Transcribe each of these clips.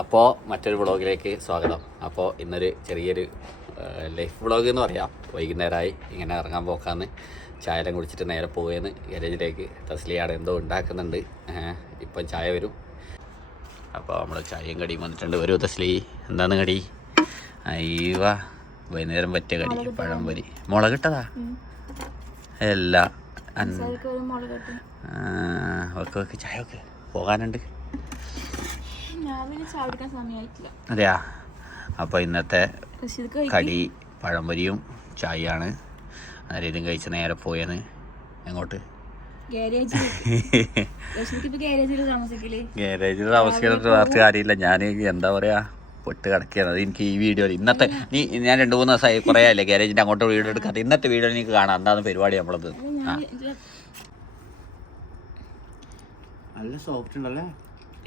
അപ്പോൾ മറ്റൊരു വ്ളോഗിലേക്ക് സ്വാഗതം. അപ്പോൾ ഇന്നൊരു ചെറിയൊരു ലൈഫ് വ്ളോഗ് എന്ന് പറയാം. വൈകുന്നേരമായി ഇങ്ങനെ ഇറങ്ങാൻ പോക്കാന്ന്. ചായയെല്ലാം കുടിച്ചിട്ട് നേരെ പോവുകയെന്ന് ഗരേജിലേക്ക് തസ്ലിയാണ് എന്തോ ഉണ്ടാക്കുന്നുണ്ട്. ഇപ്പം ചായ വരും. അപ്പോൾ നമ്മൾ ചായയും കടിയും വന്നിട്ടുണ്ട്. വരൂ തസ്ലി എന്താണ് കടി? അയ്യവ വൈകുന്നേരം പറ്റിയ കടി പഴംപൊരി. മുളകിട്ടതാ? അല്ല വെക്ക് വെക്ക് ചായ വെക്ക്. പോകാനുണ്ട്. അതെയാ? അപ്പോൾ ഇന്നത്തെ കടി പഴംപൊരിയും ചായയാണ്. അന്നേരം ഇതും കഴിച്ച് നേരെ പോയെന്ന്. എങ്ങോട്ട്? ഗാരേജിൽ താമസിക്കുന്നത് വാർത്ത കാര്യമില്ല. ഞാൻ എന്താ പറയാ പൊട്ട് കിടക്കുകയാണ്. അത് എനിക്ക് ഈ വീഡിയോ ഇന്നത്തെ നീ ഞാൻ രണ്ട് മൂന്ന് ദിവസമായി കുറേ അല്ലേ ഗാരേജിന്റെ അങ്ങോട്ട് വീഡിയോ എടുക്കാത്ത? ഇന്നത്തെ വീഡിയോ എനിക്ക് കാണാം. എന്താണ് പരിപാടി നമ്മളത്. ആ. നല്ല സോഫ്റ്റ് ഉണ്ടല്ലേ?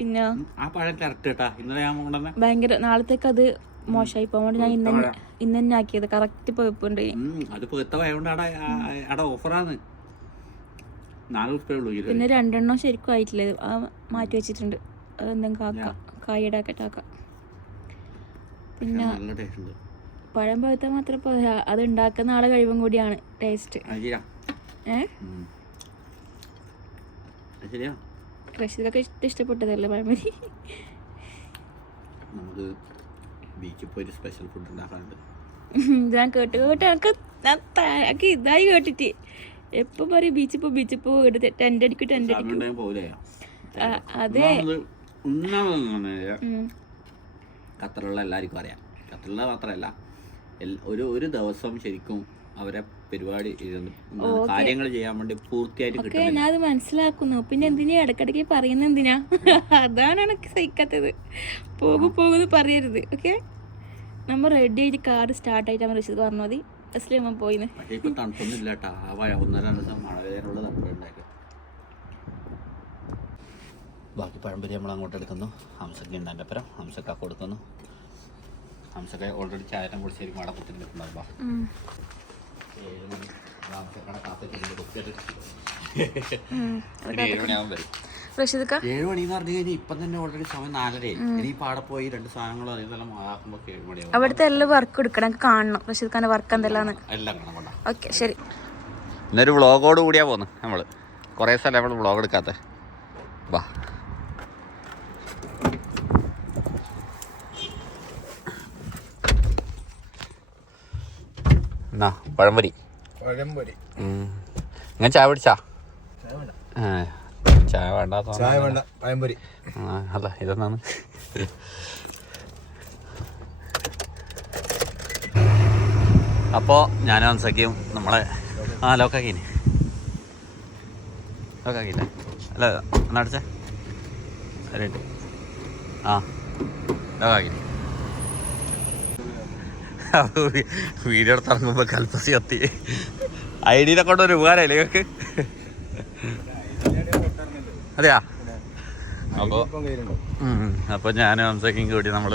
പിന്നെ ആ പഴം കറക്റ്റ് കേട്ടാ. ഇന്നലെ ഞാൻ കൊണ്ടുവന്ന ഭയങ്കര നാളത്തേക്ക് അത് മോശമായി പോകാൻ ഞാൻ ഇന്ന് തന്നെ ഇന്ന് തന്നെ ആക്കിയത്. കറക്റ്റ് പോയിപ്പുണ്ട് അത് പെത്തവായോണ്ട് അട അട ഓഫറാണ്. നാല് ദിവസമേ ഉള്ളൂ പിന്നെ രണ്ടെണ്ണം ശരിക്കും ആയിട്ടില്ല. ഇത്. ആ മാറ്റി വെച്ചിട്ടുണ്ട്. അത് എന്തെങ്കിലും ആക്കാം ആക്കട്ടെ ആക്കാം പിന്നെ നല്ല ടേസ്റ്റ് ഉണ്ട്. പഴം പഴുത്ത മാത്രം പോരാ. അത് ഉണ്ടാക്കുന്ന ആളെ കഴിവും കൂടിയാണ് ടേസ്റ്റ് അത് ശരിയാ. ഏഹ് ഉം. അത് ശരിയാ. റഷീദൊക്കെ ഇഷ്ട ഇഷ്ടപ്പെട്ടതല്ലേ പഴംപൊരി? നമുക്ക് ബീച്ചിൽ പോയിട്ട് സ്പെഷ്യൽ ഫുഡ് ഉണ്ടാക്കാറുണ്ട് ഞാൻ കേട്ട് കേട്ട് എനിക്ക് ഇതായി കേട്ടിട്ട്. എപ്പം പറയും ബീച്ചിൽ പോ ബീച്ചിൽ പോ ടെന്റ് അടിക്കും ടെന്റ് അടിക്കും. പോവില്ലേ അതെ. ഖത്തറുള്ള എല്ലാവർക്കും അറിയാം. ഖത്തറുള്ള മാത്രമല്ല ഒരു ഒരു ദിവസം ശരിക്കും അവരെ പരിപാടി കാര്യങ്ങൾ ചെയ്യാൻ വേണ്ടി പൂർത്തിയായിട്ട് ഞാൻ അത് മനസ്സിലാക്കുന്നു. പിന്നെ എന്തിനാ ഇടക്കിടക്ക് പറയുന്ന എന്തിനാ? അതാണ് എനിക്ക് സഹിക്കാത്തത് പോകും പോകുന്നു പറയരുത്. ഓക്കെ? നമ്മൾ റെഡി ആയിട്ട് കാർ സ്റ്റാർട്ട് ആയിട്ട് നമ്മൾ റഷീദ് പറഞ്ഞു മതി അസ്ലിം പോയിന്ന്. ഇപ്പൊ തണുപ്പൊന്നും ഇല്ല കേട്ടാ ഒന്നര ദിവസം മഴ പെയ്യാനുള്ള തണുപ്പുണ്ടായിരുന്നു ബാക്കി പഴംപൊരി നമ്മൾ അങ്ങോട്ട് എടുക്കുന്നു. ഹംസക്ക് ഉണ്ട് എന്റെ അപ്പുറം. ഹംസക്ക കൊടുക്കുന്നു. ഹംസക്ക ഓൾറെഡി ചായനം കുടിച്ചായിരിക്കും അവിടെ കുത്തി നിൽക്കുന്നുണ്ടാവും ഏഴ് മണി എന്ന് പറഞ്ഞു കഴിഞ്ഞാൽ ഇപ്പം തന്നെ ഓൾറെഡി സമയം നാലരയായി. ഇനി പാടെ പോയി രണ്ട് സാധനങ്ങളോ അതേപോലെ ആക്കുമ്പോൾ ഏഴ് മണിയാവും. അവിടുത്തെ എല്ലാം വർക്ക് എടുക്കണം. കാണണം. റഷീദ് ഖാന്റെ വർക്ക് എന്തെല്ലാം എല്ലാം ഓക്കെ ശരി. ഇന്നൊരു വ്ളോഗോട് കൂടിയാ പോന്ന് നമ്മൾ. കുറേ സ്ഥലം നമ്മൾ വ്ളോഗ് എടുക്കാത്ത. വാ. എന്നാ പഴംപൊരി. പഴംപൊരി. ഞാൻ ചായ പിടിച്ചാ ചായ വേണ്ട. ചായ വേണ്ട പഴംപൊരി. അല്ല ഇതെന്നാണ് അപ്പോ ഞാൻ മനസ്സാക്കിയും നമ്മളെ ആ ലോക്കാക്കി ലോക്കാക്കിയില്ല? അല്ല റെഡി ആ ലോക്കാക്കിന് വീഡിയോ എടുത്ത് ഇറങ്ങുമ്പോൾ കൽപ്പസി കത്തി. ഐ ഡിയിലെ കൊണ്ട് ഒരു ഉപകാരമില്ലേ നിങ്ങൾക്ക് അതെയാ? അപ്പോൾ അപ്പൊ അപ്പോൾ ഞാനും ഹംസക്കും കൂടി നമ്മൾ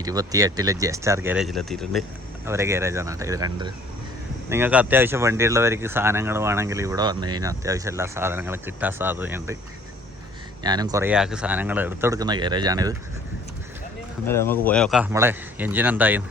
ഇരുപത്തിയെട്ടിലെ ജെ സ്റ്റാർ ഗാരേജിലെത്തിയിട്ടുണ്ട്. അവരെ ഗാരേജാണ് കേട്ടോ ഇത് രണ്ട്. നിങ്ങൾക്ക് അത്യാവശ്യം വണ്ടിയുള്ളവർക്ക് സാധനങ്ങൾ വേണമെങ്കിൽ ഇവിടെ വന്നു കഴിഞ്ഞാൽ അത്യാവശ്യം എല്ലാ സാധനങ്ങളും കിട്ടാൻ സാധ്യതയുണ്ട്. ഞാനും കുറേ ആൾക്ക് സാധനങ്ങൾ എടുത്തെടുക്കുന്ന ഗാരേജാണിത്. അന്നേരം നമുക്ക് പോയോക്കാം നമ്മുടെ എൻജിൻ എന്തായിന്ന്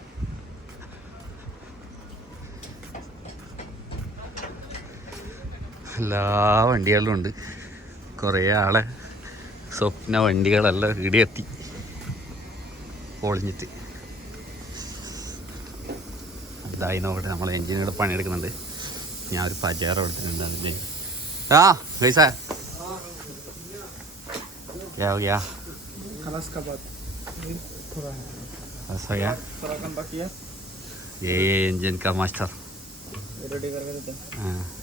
എല്ലാ വണ്ടികളിലും ഉണ്ട് കുറേ ആളെ സ്വപ്ന വണ്ടികളെല്ലാം ഇവിടെ എത്തി പൊളിഞ്ഞിട്ട് ഇതായി നോക്കട്ടെ നമ്മൾ എഞ്ചിനീയർ പണിയെടുക്കുന്നുണ്ട് ഞാൻ ഒരു പജാറ എടുത്തിട്ടുണ്ട് അതിൻ്റെ ആ പൈസ क्या हो गया खलास का बात ये थोड़ा है ऐसा क्या थोड़ा कम बाकी है ये ये इंजन का मास्टर रेडी करके देते हाँ हैं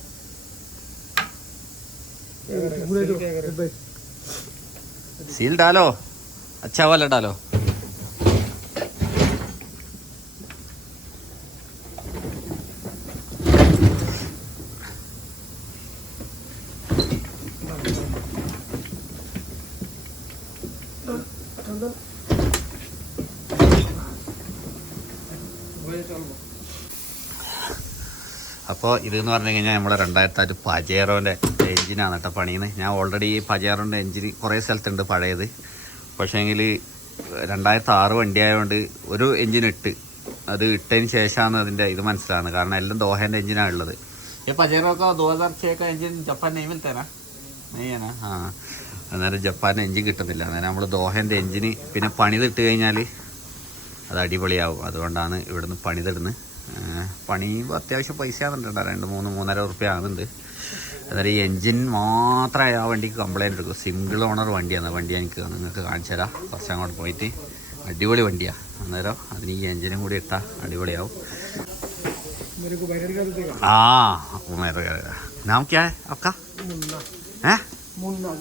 सील डालो अच्छा वाला डालो അപ്പോൾ ഇതെന്ന് പറഞ്ഞു കഴിഞ്ഞാൽ നമ്മുടെ രണ്ടായിരത്തി ആറ് പജേറോന്റെ എഞ്ചിനാണ് കേട്ടോ പണിയുന്നത്. ഞാൻ ഓൾറെഡി ഈ പജേറോന്റെ എഞ്ചിൻ കുറേ സ്ഥലത്തുണ്ട് പഴയത്. പക്ഷേങ്കിൽ രണ്ടായിരത്തി ആറ് വണ്ടി ആയതുകൊണ്ട് ഒരു എഞ്ചിൻ ഇട്ട് അത് ഇട്ടതിന് ശേഷമാണ് അതിന്റെ ഇത് മനസ്സിലാണ് കാരണം എല്ലാം ദോഹേന്റെ എഞ്ചിനാണ് ഉള്ളത്. ആ അന്നേരം ജപ്പാന്റെ എഞ്ചിൻ കിട്ടുന്നില്ല അന്നേരം നമ്മൾ ദോഹേന്റെ എഞ്ചിന് പിന്നെ പണിതിട്ട് കഴിഞ്ഞാൽ അത് അടിപൊളിയാവും. അതുകൊണ്ടാണ് ഇവിടുന്ന് പണിതിടുന്നത്. പണി അത്യാവശ്യം പൈസ ആകുന്നുണ്ട് രണ്ട് മൂന്ന് മൂന്നര ഉറുപ്പ്യ ആകുന്നുണ്ട് അതായത് ഈ എൻജിൻ മാത്രമേ ആ വണ്ടിക്ക് കംപ്ലയിന്റ് എടുക്കും. സിംഗിൾ ഓണർ വണ്ടിയാണ്. വണ്ടി എനിക്ക് നിങ്ങൾക്ക് കാണിച്ചു തരാം. കുറച്ച് അങ്ങോട്ട് പോയിട്ട് അടിപൊളി വണ്ടിയാണ് അന്നേരം അതിന് ഈ എൻജിനും കൂടി ഇട്ടാൽ അടിപൊളിയാവും. ആ ക്യാ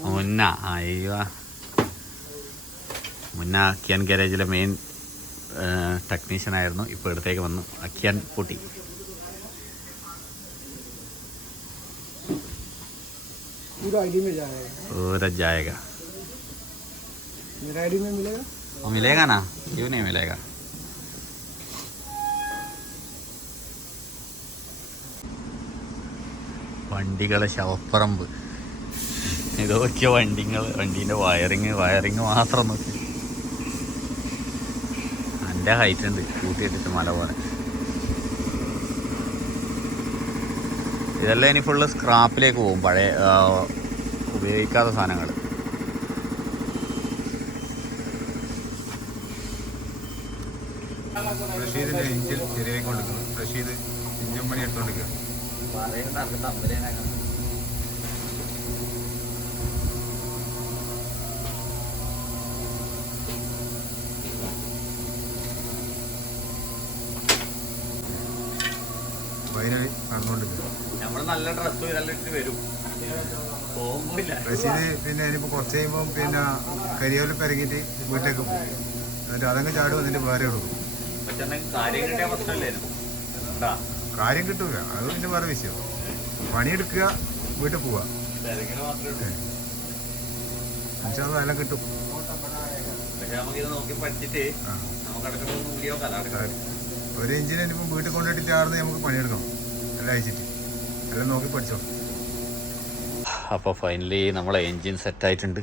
മുന്ന. അയ്യോ. മുന്ന അക്കിയാൻ ഗാരേജിലെ മെയിൻ ടെക്നീഷ്യൻ ആയിരുന്നു. ഇപ്പോൾ ഇടത്തേക്ക് വന്നു. അക്കിയാൻ പൂട്ടി पूरा आईडी में जाएगा पूरा जाएगा मेरा आईडी में मिलेगा वो मिलेगा ना क्यों नहीं मिलेगा വണ്ടികളെ ശവപ്പറമ്പ് ഇതൊക്കെ വണ്ടികൾ വണ്ടീൻ്റെ വയറിങ് വയറിങ് മാത്രം നോക്കി എൻ്റെ ഹൈറ്റ് ഉണ്ട് കൂട്ടിയിട്ടിട്ട് മല പോലെ ഇതെല്ലാം ഇനി ഫുള്ള് സ്ക്രാപ്പിലേക്ക് പോകും. പഴയ ഉപയോഗിക്കാത്ത സാധനങ്ങൾ റഷീദിന്റെ റഷീദ് എഞ്ചിൻ പണി എടുത്തോണ്ടിരിക്കുക നടന്നുകൊണ്ടിരിക്കുക നല്ല ഡ്രസ്സ് ഇതെല്ലാം ഇട്ട് വരും. റഷീദ് പിന്നെ ഇനിയിപ്പോ കുറച്ച് കഴിയുമ്പോൾ പിന്നെ കരിയോലിൽ പെരകിട്ട് വീട്ടിലേക്ക് പോകും. എന്നിട്ട് അതങ്ങ് ചാടും അതിന്റെ വേറെ കൊടുക്കും. കാര്യം കിട്ടൂല. അത് പിന്നെ വേറെ വിഷയം. പണിയെടുക്കുക വീട്ടിൽ പോവുക. കിട്ടും. ഒരു എഞ്ചിനെ ഇനിയിപ്പോൾ വീട്ടിൽ കൊണ്ടിട്ട് ചാർന്ന് നമുക്ക് പണിയെടുക്കണം. എല്ലാം അയച്ചിട്ട്. എല്ലാം നോക്കി പഠിച്ചോ. അപ്പോൾ ഫൈനലി നമ്മളെ എൻജിൻ സെറ്റായിട്ടുണ്ട്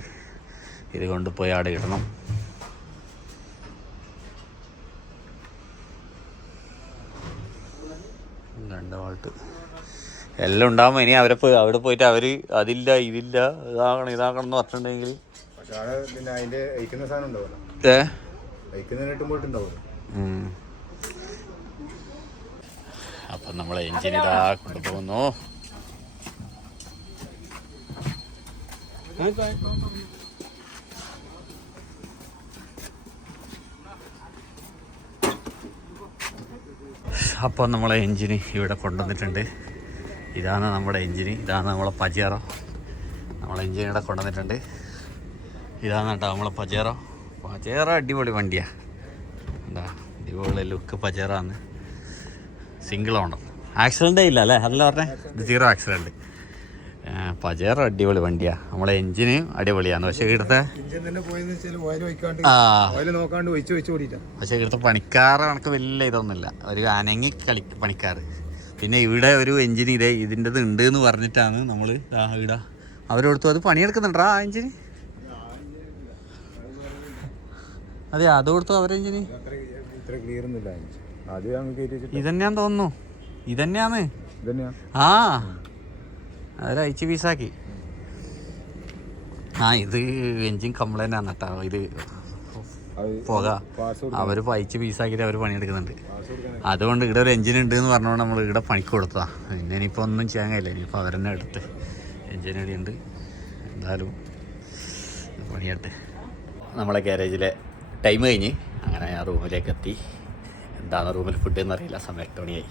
ഇത് കൊണ്ടുപോയി ആടെ ഇടണം. രണ്ട് വാൾട്ട്. എല്ലാം ഉണ്ടാകുമ്പോൾ ഇനി അവരെ പോയി അവിടെ പോയിട്ട് അവർ അതില്ല ഇതില്ല ഇതാകണം ഇതാകണം എന്ന് പറഞ്ഞിട്ടുണ്ടെങ്കിൽ. ഏ. അപ്പം നമ്മളെ എഞ്ചിൻ ഇതാ കൊണ്ടുപോകുന്നു. അപ്പോൾ നമ്മളെ എഞ്ചിന് ഇവിടെ കൊണ്ടുവന്നിട്ടുണ്ട്. ഇതാണ് നമ്മുടെ എഞ്ചിന് ഇതാണ് നമ്മളെ പജേറോ നമ്മളെ എഞ്ചിൻ ഇവിടെ കൊണ്ടുവന്നിട്ടുണ്ട്. ഇതാണ് കേട്ടോ നമ്മളെ പജേറോ പജേറോ അടിപൊളി വണ്ടിയാണ് എന്താ അടിപൊളി ലുക്ക് പജേറാന്ന് സിംഗിൾ ഓണർ ആക്സിഡന്റേ ഇല്ല അല്ലേ? അതല്ല പറഞ്ഞേ. ഇത് സീറോ ആക്സിഡന്റ് പജേറോ അടിപൊളി വണ്ടിയാണ് നമ്മളെ എൻജിന് അടിപൊളിയാണ്. പക്ഷേ ഇവിടുത്തെ എഞ്ചിൻ തന്നെ പോയെന്ന് വെച്ചാൽ ഓയിൽ വയ്ക്കാണ്ട് ഓയിൽ നോക്കാണ്ട് ഒഴിച്ച് ഒഴിച്ച് ഓടിയിട്ടാ. പക്ഷേ ഇവിടുത്തെ പണിക്കാർ കണക്ക് വലിയ ഇതൊന്നുമില്ല. ഒരു അനങ്ങി കളി പണിക്കാർ പിന്നെ ഇവിടെ ഒരു എഞ്ചിൻ ഇതേ ഇതിന്റെത് ഉണ്ട് എന്ന് പറഞ്ഞിട്ടാണ് നമ്മൾ ഇവിടെ അവരെടുത്തു അത് പണിയെടുക്കുന്നുണ്ടാ. ആ എഞ്ചിന് അതെ അത് കൊടുത്തു അവരെ എഞ്ചിന് ക്ലിയർ ഒന്നുമില്ല. ഇതന്നെയാന്ന് തോന്നുന്നു. ഇതന്നെയാന്ന്. ഇതന്നെയാ? ആ. അതിൽ അയച്ച് പീസാക്കി. ആ ഇത് എഞ്ചിൻ കംപ്ലൈന്റ് ആണ് കേട്ടോ. ഇത് പുക. പാസ് അവർ അയച്ച് പീസാക്കിയിട്ട് അവർ പണിയെടുക്കുന്നുണ്ട്. അതുകൊണ്ട് ഇവിടെ ഒരു എഞ്ചിൻ ഉണ്ട് എന്ന് പറഞ്ഞുകൊണ്ട് നമ്മൾ ഇവിടെ പണിക്ക് കൊടുത്തതാ. പിന്നെ ഇനിയിപ്പോൾ ഒന്നും ചെയ്യാൻ കഴിയില്ല. ഇനിയിപ്പോൾ അവരെന്നെ എടുത്ത് എഞ്ചിൻ ഉണ്ട് എന്തായാലും പണിയട്ടെ നമ്മളെ ഗ്യാരേജിലെ ടൈം കഴിഞ്ഞ് അങ്ങനെ ആ റൂമിലേക്ക് എത്തി. എന്താണ് റൂമിൽ ഫുഡ് എന്നറിയില്ല സമയം എട്ട് മണിയായി.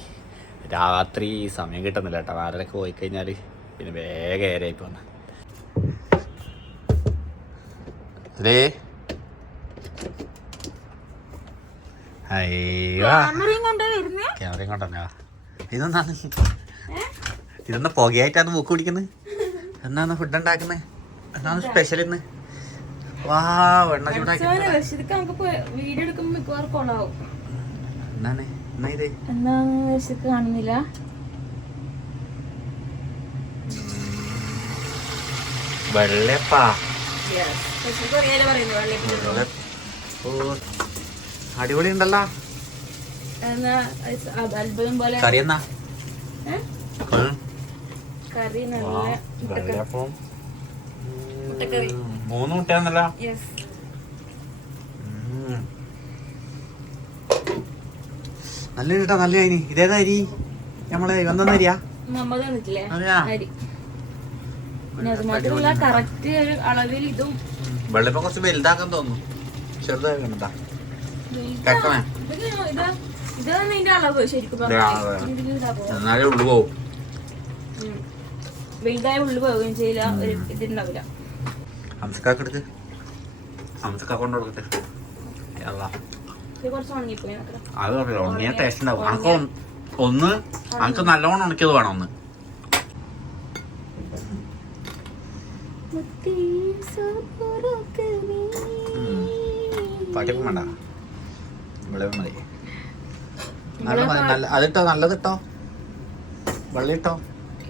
രാത്രി സമയം കിട്ടുന്നില്ല കേട്ടോ. നാലരക്ക് പോയി കഴിഞ്ഞാൽ പിന്നെ വേഗം ഏരായി പോന്ന്. അതേ ക്യാമറയും കൊണ്ടേ ഇതെന്താണ്? പുകയായിട്ടാണ് മൂക്ക് പിടിക്കുന്നത് എന്നാണ് ഫുഡ് ഉണ്ടാക്കുന്നത് എന്നാണ് സ്പെഷ്യൽ ഇന്ന്? വാ എണ്ണ ചൂടാക്കി വീഡിയോ എടുക്കുമ്പോൾ മിക്കവാറും കൊളാവും എന്നാ ഇത്? കാണുന്നില്ല. വെള്ളപ്പാ അടിപൊളി ഉണ്ടല്ലോ അത്ഭുതം പോലെ കറി എന്നാ വെള്ളപ്പം മൂന്ന് മുട്ടയാന്നല്ലോ യെസ് ഉം. നല്ല കേട്ടോ നല്ല അരി. ഇതേതാ അരി? നമ്മളെ വന്നെന്ന അരിയാ. അത് വെള്ളപ്പം കുറച്ച് വലുതാക്കാൻ തോന്നുന്നു. ചെറുതായി കണ്ടാ. എന്നാലേ ഉള്ളു പോവും. വലുതായ ഉള്ളു പോവുകയും ചെയ്യില്ല ഒരു ഇതുണ്ടാവില്ല. ഹംസക്കാ കൊണ്ട് കൊടുക്കട്ടെ. യല്ലാ. അത് പറയില്ല ഉണങ്ങിയ ടേസ്റ്റ് ഉണ്ടാവും. അനക്ക് ഒന്ന് അനക്ക് നല്ലോണം ഉണക്കിയത് വേണം ഒന്ന്. പാട്ടിപ്പം വേണ്ട. വെള്ളം മതി. നല്ല നല്ല അതിട്ടോ? നല്ലതിട്ടോ വെള്ളം ഇട്ടോ?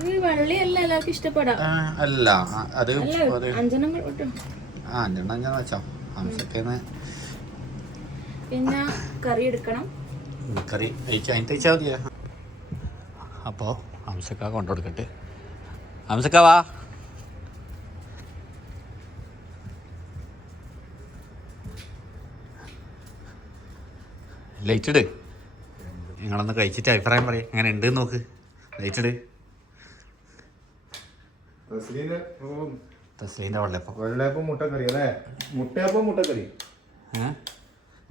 ഈ വെള്ളയല്ല എല്ലാവർക്കും ഇഷ്ടപ്പെടാം. അല്ല. അത് അഞ്ചെണ്ണം ആ അഞ്ചെണ്ണം അഞ്ചെണ്ണം വെച്ചോ. ഹംസക്കേന്ന് പിന്നെ കറി എടുക്കണം. കറി കഴിച്ച് അതിന്റെ കഴിച്ചാൽ മതിയാ? അപ്പോൾ ഹംസക്ക കൊണ്ടു കൊടുക്കട്ടെ ഹംസക്ക വാ ലൈറ്റിട് നിങ്ങളൊന്ന് കഴിച്ചിട്ട് അഭിപ്രായം പറയും. അങ്ങനെ ഉണ്ട് നോക്ക്. ലൈറ്റിട് തസ്ലീന്റെ തസ്ലീന്റെ വെള്ളപ്പം വെള്ളയപ്പം മുട്ടക്കറി അല്ലേ? മുട്ടയപ്പം മുട്ടക്കറി. ഏ?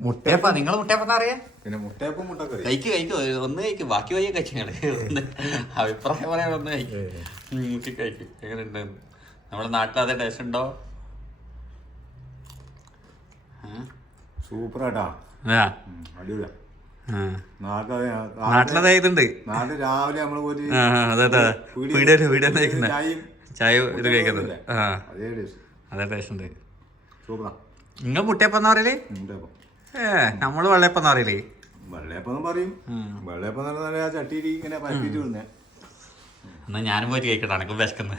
മുട്ടയപ്പ നിങ്ങൾ മുട്ടയപ്പം അറിയാം പിന്നെ മുട്ടയപ്പം മുട്ടക്കറി കഴിക്ക് കഴിക്കും. ഒന്ന് കഴിക്കും ബാക്കി വയ്യ കഴിച്ചു ഒന്ന് അഭിപ്രായം പറയാൻ ഒന്ന് കഴിക്കും. കഴിക്കും. എങ്ങനെ ഉണ്ടെന്ന് നമ്മുടെ നാട്ടിൽ അതേ ടേസ്റ്റ് ഉണ്ടോ? സൂപ്പറാട്ടാ അടിപൊളിയാ. ആ. നാട്ടിൽ നാട്ടിലതേ ഇതുണ്ട്. നാട്ടിൽ രാവിലെ നമ്മൾ പോയിട്ട് ആ ചായ ഇത് കഴിക്കുന്നത്. അതേ ടേസ്റ്റ് ഉണ്ട്. നിങ്ങൾ മുട്ടയപ്പം എന്ന് പറയൽ? മുട്ടയപ്പം. നമ്മൾ വെള്ളയപ്പം അറിയില്ലേ വെള്ളയപ്പം പറയും. വെള്ളയപ്പം ആ ചട്ടിയിൽ ഇങ്ങനെ പരത്തിയിട്ട് വിടുന്നേ. എന്നാ ഞാനും പോയിട്ട് കേക്കട്ടെ എനക്കും വിശക്കുന്നത്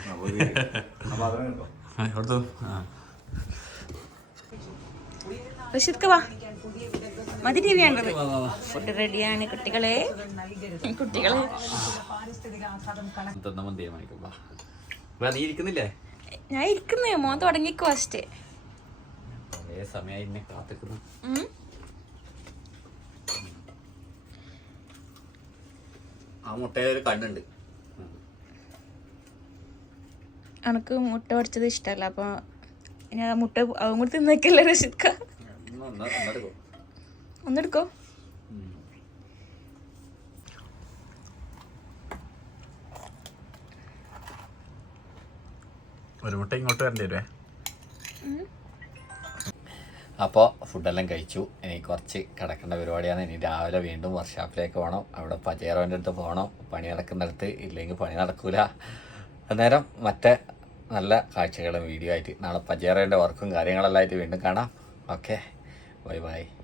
റഷീദ്ക്ക് വാ. മതി ടി വി വേണ്ടത് ഫുഡ് റെഡിയാണ് കുട്ടികളെ. കുട്ടികളെ. ഇരിക്കുന്നില്ലേ? ഞാൻ ഇരിക്കുന്നേ മോൻ തുടങ്ങിക്കോ ഫസ്റ്റ് സമയം കാത്തിക്കുന്നു. ആ മുട്ടയിൽ ഒരു കണ്ണുണ്ട് അനക്ക് മുട്ട പൊടിച്ചത് ഇഷ്ടമല്ല അപ്പൊ ഇനി ആ മുട്ട അതും കൂടി തിന്നേക്കല്ലേ റഷീദ്ക്ക ഒന്നെടുക്കോ ഒരു മുട്ട ഇങ്ങോട്ട് വരേണ്ടി വരുവേ? അപ്പോൾ ഫുഡെല്ലാം കഴിച്ചു. ഇനി കുറച്ച് കിടക്കേണ്ട പരിപാടിയാണ്. ഇനി രാവിലെ വീണ്ടും വർക്ക്ഷോപ്പിലേക്ക് പോകണം അവിടെ പജേറോന്റെ അടുത്ത് പോകണം പണി നടക്കുന്നിടത്ത് ഇല്ലെങ്കിൽ പണി നടക്കില്ല അന്നേരം മറ്റേ നല്ല കാഴ്ചകളും വീഡിയോ ആയിട്ട് നാളെ പജേറോന്റെ വർക്കും കാര്യങ്ങളെല്ലാം ആയിട്ട് വീണ്ടും കാണാം. Okay bye bye